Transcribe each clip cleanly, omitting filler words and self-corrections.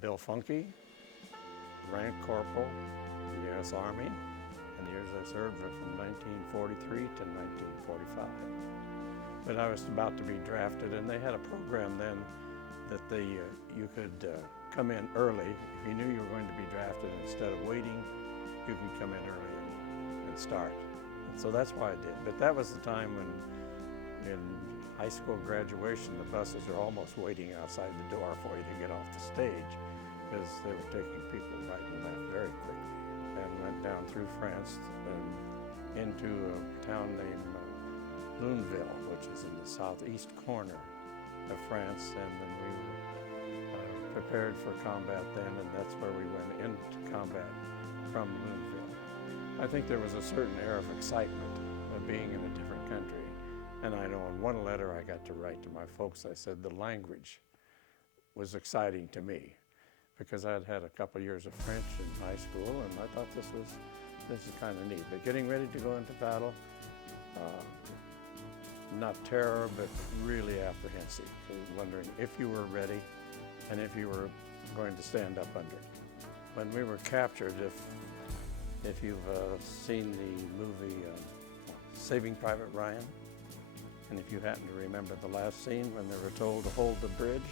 Bill Funke, rank corporal, U.S. Army, and the years I served were from 1943 to 1945. But I was about to be drafted, and they had a program then that you could come in early. If you knew you were going to be drafted, instead of waiting, you could come in early and start. And so that's why I did. But that was the time when, in high school graduation, the buses are almost waiting outside the door for you to get off the stage, because they were taking people right and left very quickly. And went down through France and into a town named Luneville, which is in the southeast corner of France, and then we were prepared for combat then, and that's where we went into combat from Luneville. I think there was a certain air of excitement of being in a different country. And I know in one letter I got to write to my folks, I said the language was exciting to me, because I'd had a couple years of French in high school, and I thought this is kind of neat. But getting ready to go into battle, not terror, but really apprehensive, wondering if you were ready and if you were going to stand up under it. When we were captured, if you've seen the movie Saving Private Ryan, and if you happen to remember the last scene when they were told to hold the bridge,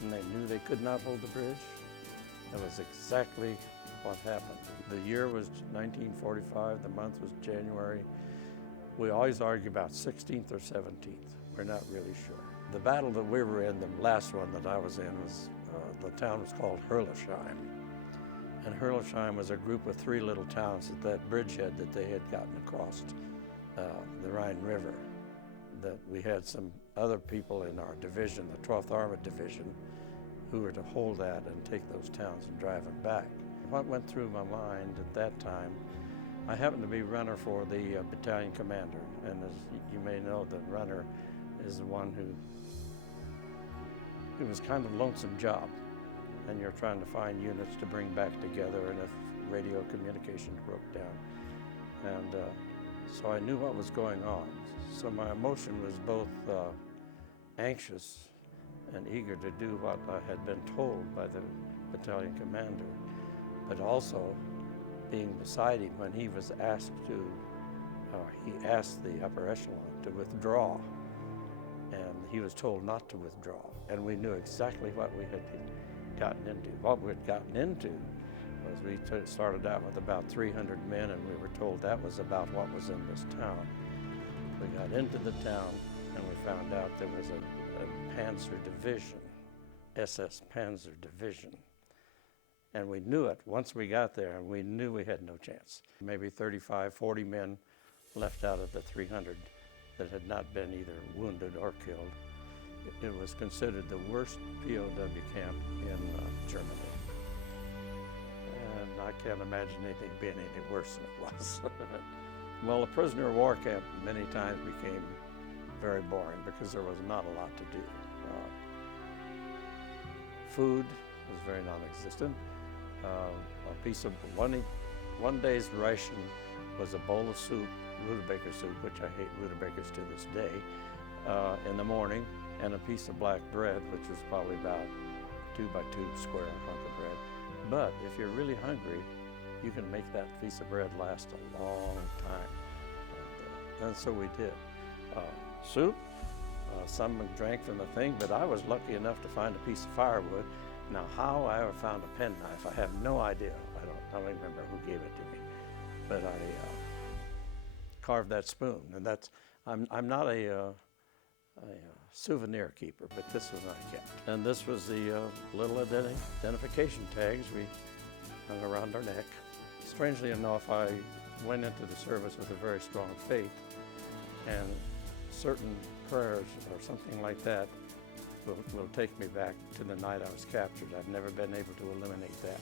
and they knew they could not hold the bridge, that was exactly what happened. The year was 1945, the month was January. We always argue about 16th or 17th. We're not really sure. The battle that we were in, the last one that I was in, was the town was called Herlesheim. And Herlesheim was a group of 3 little towns at that bridgehead that they had gotten across the Rhine River. That we had some other people in our division, the 12th Armored Division, who were to hold that and take those towns and drive them back. What went through my mind at that time, I happened to be runner for the battalion commander, and as you may know, the runner is the one it was kind of a lonesome job, and you're trying to find units to bring back together, and if radio communication broke down. And so I knew what was going on. So my emotion was both anxious and eager to do what I had been told by the battalion commander, but also being beside him when he was asked to, he asked the upper echelon to withdraw, and he was told not to withdraw. And we knew exactly what we had gotten into. What we had gotten into was we started out with about 300 men, and we were told that was about what was in this town. We got into the town, and we found out there was a Panzer division, SS Panzer division. And we knew it once we got there, and we knew we had no chance. Maybe 35, 40 men left out of the 300 that had not been either wounded or killed. It was considered the worst POW camp in Germany. And I can't imagine anything being any worse than it was. Well, a prisoner of war camp many times became very boring because there was not a lot to do. Food was very non-existent. A piece of one day's ration was a bowl of soup, rutabaga soup, which I hate rutabagas to this day, in the morning, and a piece of black bread, which was probably about 2 by 2 square hunk of bread. But if you're really hungry, you can make that piece of bread last a long time. And so we did. Soup, some drank from the thing, but I was lucky enough to find a piece of firewood. Now, how I ever found a penknife, I have no idea. I don't remember who gave it to me, but I carved that spoon. And that's, I'm not a souvenir keeper, but this was I kept. And this was the little identification tags we hung around our neck. Strangely enough, I went into the service with a very strong faith, and certain prayers or something like that will take me back to the night I was captured. I've never been able to eliminate that.